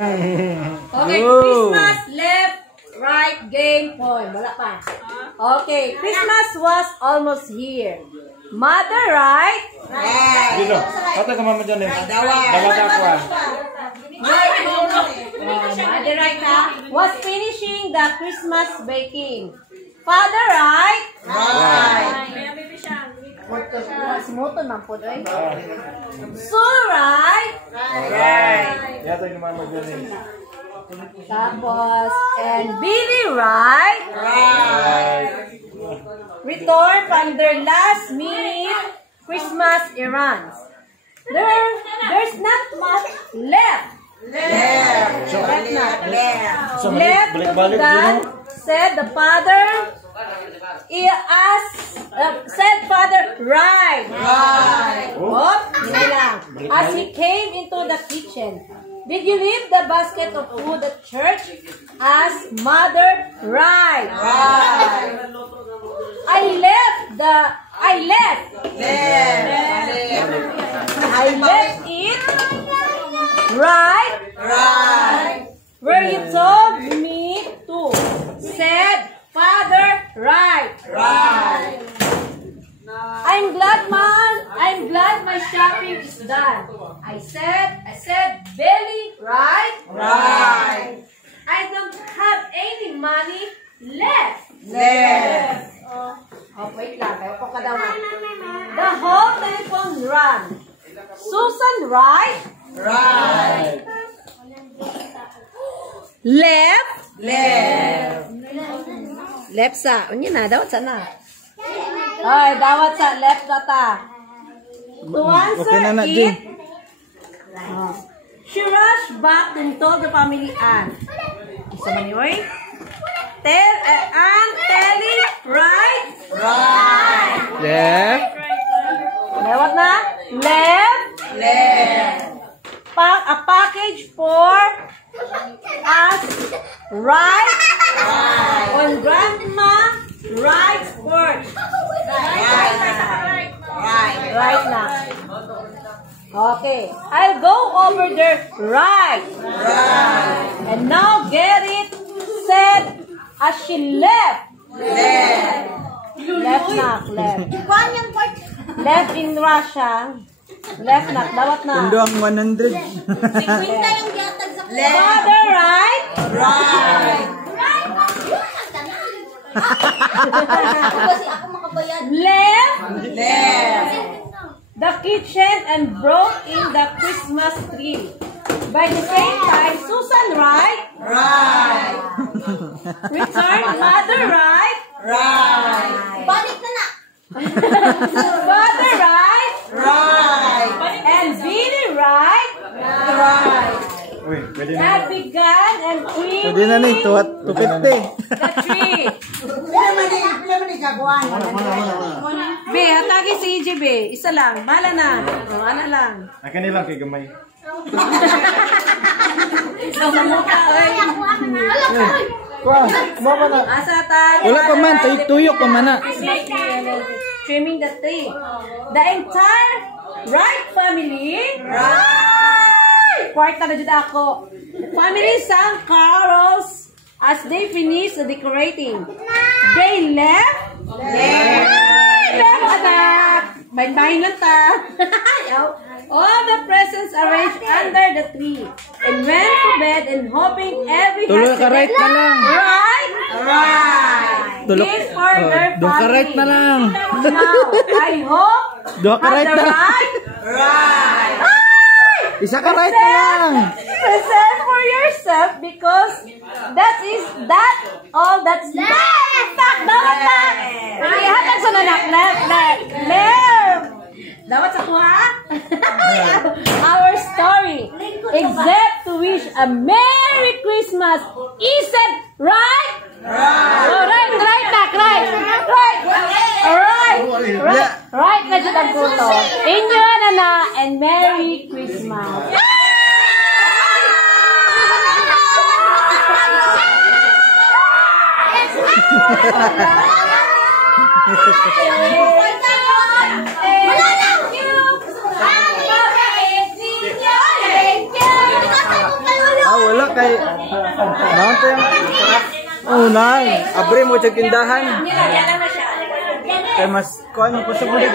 Okay, Christmas left, right, game, point. Wala pa. Okay, Christmas was almost here. Mother, right? Dito. Kata ka mama dyan eh. Dawat ako ah. Mother, right, ha? Was finishing the Christmas baking. Father, right? Sumuton man po doon. So, right? Yato yung mama dyan eh. Tapos, and Billy, right? Return from their last minute Christmas errands. There's not much left. So, Left to be done, said the father. Said father, right. What? As he came into the kitchen. Did you leave the basket of food at church? Asked mother, right. I left it, right. Where you told me to, said father, right. I'm glad my shopping is done. I said, Billy, right? I don't have any money left. Oh, wait lang. Ayaw ko ka daw nga. The whole telephone rang. Susan, right? Left sa. Unya na, dawat sa na. Ay, dawat sa left na ta. To answer it, she rushed back and told the family Anne. Isa man yun? Anne, Telly, right? Left. Lewat na? Left. A package for us, right? On grandma, right first. Right na. Okay. I'll go over there, right. And now get it, said as she left. Left. Left in Russia. Left na, dawat na. Kundo ang 100. Father, right? Left. The kitchen and brought in the Christmas tree. By the same time, Susan, right? Return, mother, right? Balik na na. Father, right? And Billy, right? Uy, pwede na. Had begun and cleaned Pwede na ni, 250. the tree. B, hatagi si EJ, B. Isa lang. Bala na. Ano lang. Akin nilang kay gamay. Namuka, oy. Mama na. Asa tayo. Wala pa man, tuyok pa man na. Trimming the tree. The entire right family. Kwarta na dyan ako. Family sang carols as they finished the decorating. They left. Bain-bain lang ta. All the presents arranged under the tree and went to bed and hoping every Tulog ka right na lang. Right. Tulog. Give for their Doon ka right na lang. Now, I hope Doon ka right na. Isa ka right na lang. Present for yourself because that all that's left. Dapat na. Hatag sa nanak. Left. Dapat sa kuha. Our story. Except to wish a Merry Christmas. Isn't right? Right. Right na dyan ang puto. Inyo na and Merry Christmas. Wala kay naon to yung unang abre mo sa tindahan. Kay mas kuan mo ko sa bulig.